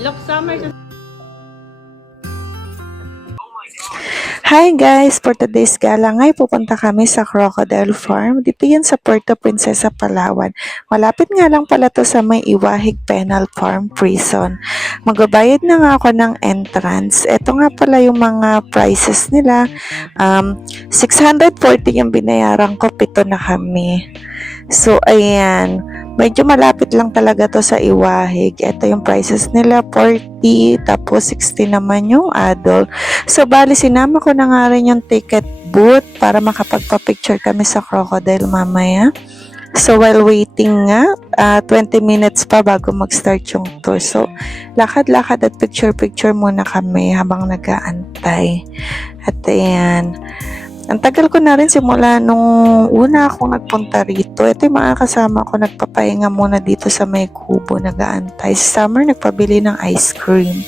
Look, summer sa Hi guys! For today's gala ngay pupunta kami sa Crocodile Farm. Dito yan sa Puerto Princesa, Palawan. Malapit nga lang pala to sa may Iwahig Penal Farm Prison. Magbabayad na nga ako ng entrance. Ito nga pala yung mga prices nila. 640 yung binayaran ko, 7 na kami. So, ayan. Medyo malapit lang talaga to sa Iwahig. Ito yung prices nila, 40, tapos 60 naman yung adult. So, bali, sinama ko na nga rin yung ticket booth para makapagpa-picture kami sa crocodile mamaya. So, while waiting nga, 20 minutes pa bago mag-start yung tour. So, lakad-lakad at picture-picture muna kami habang nag-aantay. At ayan. Ang tagal ko na rin simula nung una akong nagpunta rito. Ito yung mga kasama ko nagpapahinga muna dito sa may kubo, nag-aantay. Si Summer nagpabili ng ice cream.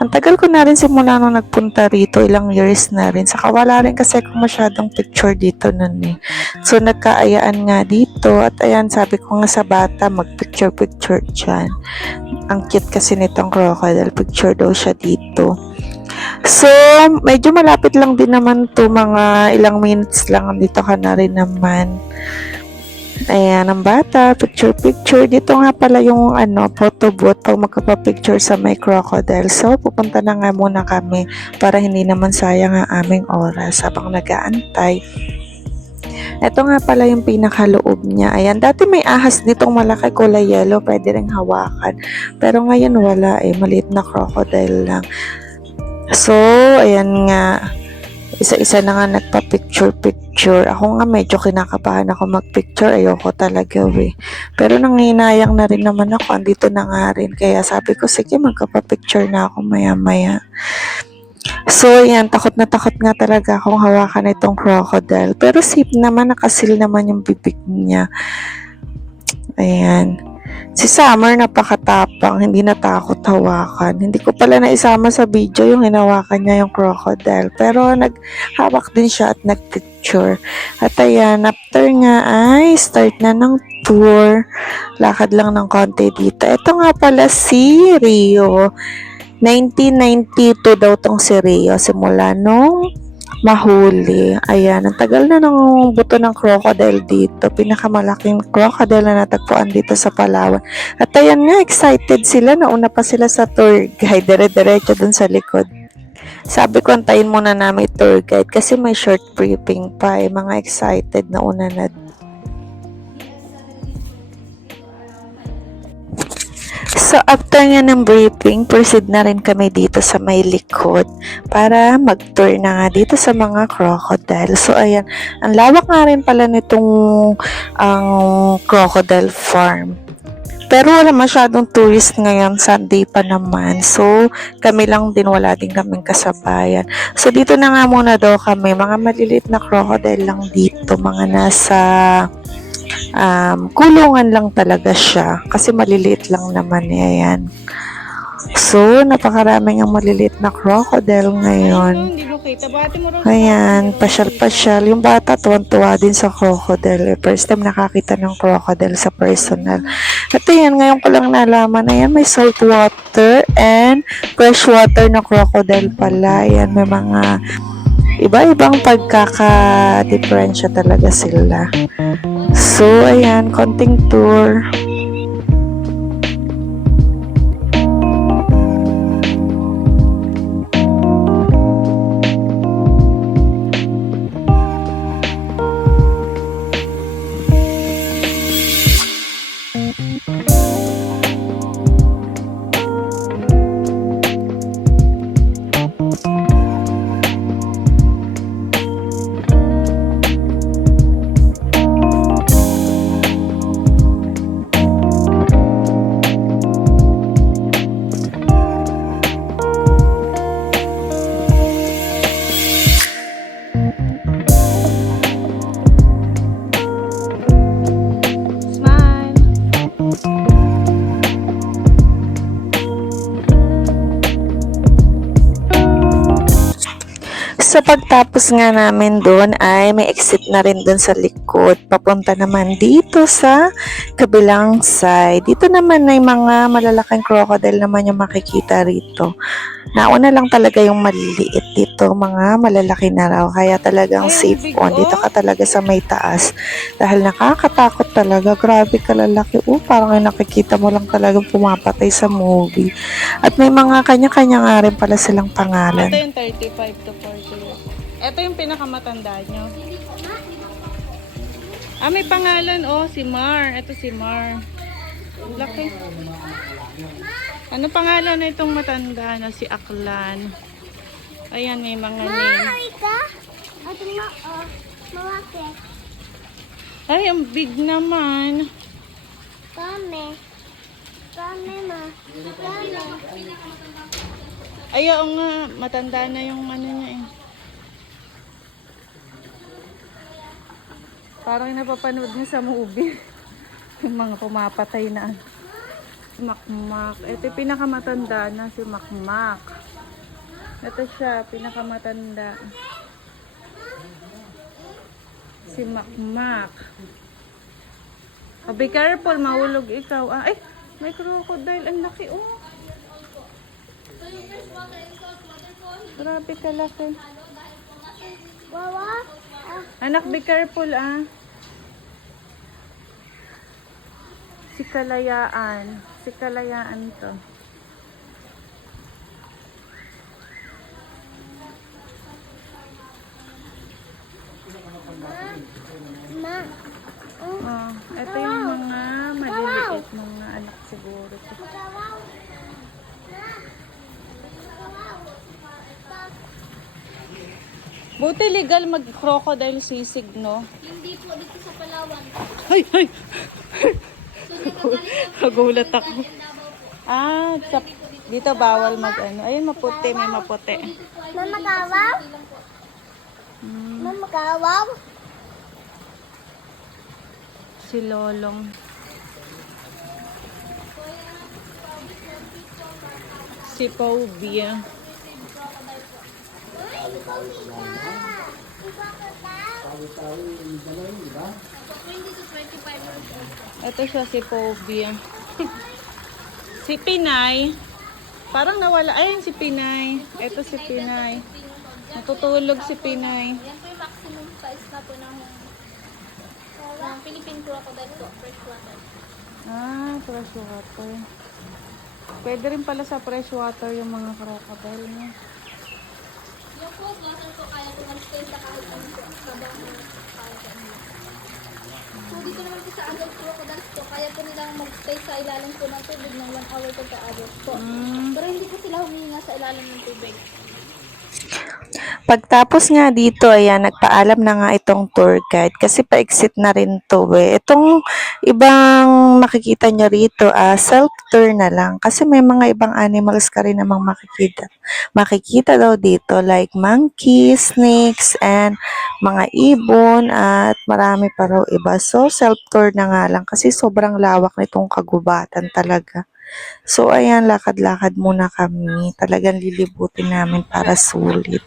Ang tagal ko na rin simula nung nagpunta rito, ilang years na rin. Saka wala rin kasi kung masyadong picture dito nun eh. So nagkaayaan nga dito at ayan sabi ko nga sa bata mag-picture-picture dyan. Ang cute kasi nitong crocodile, picture daw siya dito. So, medyo malapit lang din naman to, mga ilang minutes lang dito ka na rin naman. Ayan, ang bata, picture-picture. Dito nga pala yung photo booth pag magpapicture sa may crocodile. So, pupunta na nga muna kami para hindi naman sayang ang aming oras habang nag-aantay. Ito nga pala yung pinakaloob niya. Ayan, dati may ahas ditong malaki, kulay yellow, pwede ring hawakan. Pero ngayon wala eh, maliit na crocodile lang. So, ayan nga, isa-isa na nga nagpa-picture-picture. Ako nga medyo kinakabahan ako mag-picture, ayoko talaga eh. Pero nanginayang na rin naman ako, andito na nga rin. Kaya sabi ko, sige magpa-picture na ako maya-maya. So, ayan, takot na takot nga talaga akong hawakan itong crocodile. Pero safe naman, nakasil naman yung bibig niya. Ayan. Si Summer napakatapang, hindi natakot hawakan. Hindi ko pala naisama sa video yung hinawakan niya yung crocodile. Pero naghawak din siya at nagpicture. At ayan, after nga ay start na ng tour. Lakad lang ng konti dito. Ito nga pala si Rio. 1992 daw tong si Rio. Simula nung mahuli. Ayan, ang tagal na ng buto ng crocodile dito. Pinakamalaking crocodile na natagpuan dito sa Palawan. At ayan nga, excited sila. Nauna pa sila sa tour guide. Dire-diretso dun sa likod. Sabi ko, antayin muna namin tour guide kasi may short briefing pa. Mga excited na una na. So, after nga ng briefing, proceed na rin kami dito sa may likod para mag-tour na nga dito sa mga crocodile. So, ayan, ang lawak nga rin pala nitong crocodile farm. Pero wala masyadong tourist ngayon, Sunday pa naman. So, kami lang din, wala din kaming kasabayan. So, dito na nga muna daw kami. Mga maliliit na crocodile lang dito. Mga nasa kulungan lang talaga siya kasi maliliit lang naman yan. So, napakaraming ang maliliit na crocodile ngayon. Ayan, pasyal-pasyal. Yung bata tuwan-tuwa din sa crocodile. First time nakakita ng crocodile sa personal. At ayan, ngayon ko lang nalaman na yan, may salt water and fresh water na crocodile pala. Ayan, may mga iba-ibang pagkaka-diferensya talaga sila. So, ayan, konting tour. Sa pagtapos nga namin doon ay may exit na rin doon sa likod. paikot papunta naman dito sa kabilang side. Dito naman ay mga malalaking crocodile naman yung makikita rito. Nauna lang talaga yung maliliit dito, mga malalaki na raw. Kaya talagang Ay, ang safe big, on. Dito oh. ka talaga sa may taas. Dahil nakakatakot talaga. Grabe kalalaki. Parang yung nakikita mo lang talagang pumapatay sa movie. At may mga kanya-kanya nga rin pala silang Ito pangalan. yung 35 to 40 years. Ito yung pinakamatanda nyo. Ah, may pangalan, oh. Si Mar. Ito si Mar. Laki. Ano pangalan na itong matanda na si Aklan? Ayan, may mga name. Ay, ang big naman. Ay, oo nga. Matanda na yung ano niya eh. Parang napapanood niya sa movie. Yung mga pumapatay na. Si Makmak. Ito yung pinakamatanda na si Makmak. Ito siya, pinakamatanda. Si Makmak. Oh, be careful, mahulog ikaw. Ah, ay, may crocodile. Ang laki, oh. Grabe ka laki. Anak, be careful, ah. Si Kalayaan. Si Kalayaan to. Oh, ito yung mga maliliit mga anak siguro. Buti legal mag-crocodile sisig, no? Hindi po dito sa Palawan. Ay, ay! So, Nagulat ako. Ah, sa, dito bawal mag-ano. Ayun, maputi. May maputi. Mamagawaw? Mamagawaw? Si Lolong. Si Pobia. Ito siya si Pobia. Si Pinay. Parang nawala. Ayun si Pinay. Ito si Pinay. Natutulog si Pinay. Yan po yung maximum size na po ng Philippine crocodile po, freshwater. Ah, freshwater. Pwede rin pala sa freshwater yung mga crocodile niya. Yung freshwater po kaya po mag-stay sa kahit ano po, habang kaya po nila. So dito naman po sa adult crocodiles po, kaya po nilang mag-stay sa ilalim po ng tubig ng 1 hour po sa adult po. Pero hindi po sila humihinga sa ilalim ng tubig. Pagtapos nga dito, ayan, nagpaalam na nga itong tour guide kasi pa-exit na rin to eh. Itong ibang makikita nyo rito, self-tour na lang kasi may mga ibang animals ka rin namang makikita. Makikita daw dito like monkeys, snakes, and mga ibon at marami pa raw iba. So, self-tour na nga lang kasi sobrang lawak nitong kagubatan talaga. So, ayan, lakad-lakad muna kami. Talagang lilibutin namin para sulit.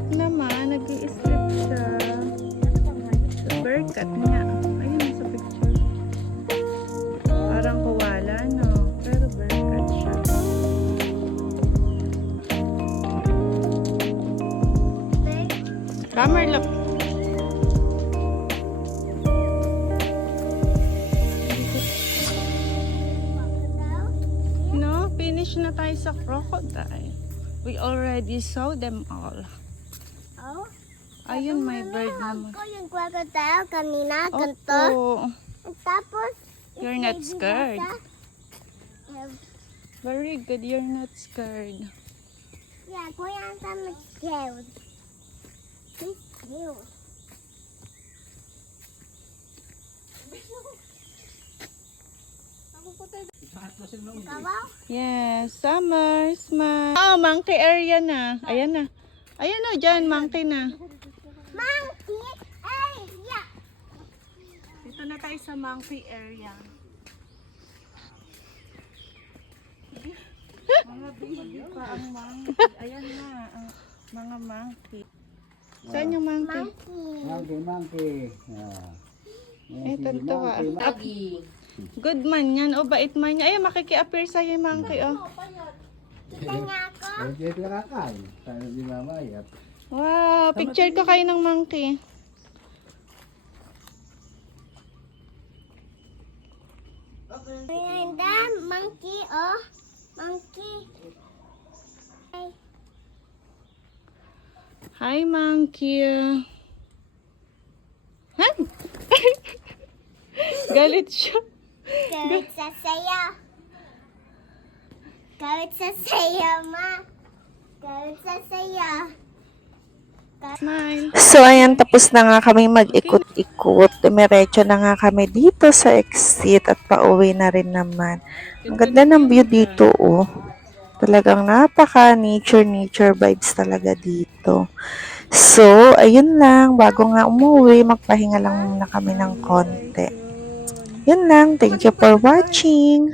Ito naman, nag-i-strip siya. Sa berkat niya. Ayun sa picture. Parang koala, no? Pero berkat siya. Camera look. No, finish na tayo sa crocodile. We already saw them all. Oh? Ayun, may bird naman. Ko yung crocodile kanina, ganito. Opo. Tapos, You're not baby scared. bata. Very good, you're not scared. Yeah, kuya ang sama scared. He's cute. Kawaw? Yes, summer, smile. Oh, monkey area na. Ayan na. Ayan na, dyan, monkey na. Monkey! Ay, yeah! Dito na tayo sa monkey area. Mga baby pa ang monkey. Ayan na, ang mga monkey. Saan yung monkey? Monkey. Monkey. Ah. Eh, tantawa. Good man yan. O, bait man yan. Ay, makiki-appear sa'yo yung monkey, oh. Kita niya ako. Hindi ito nakakain. Tayo di mamayat. Wow, picture ko kayo ng monkey. Ganda, monkey, oh. Monkey. Ay, Hi, monkey. Han? Galit siya. gawit sa sayo. Gawit sa sayo, ma. Gawit sa sayo. Smile. So, ayan, tapos na nga kami mag-ikot-ikot. Dumiretso na nga kami dito sa exit at pauwi na rin naman. Ang ganda ng view dito, oh. Talagang napaka-nature vibes talaga dito. So, ayun lang. Bago nga umuwi, magpahinga lang muna kami ng konti. Yun lang. Thank you for watching.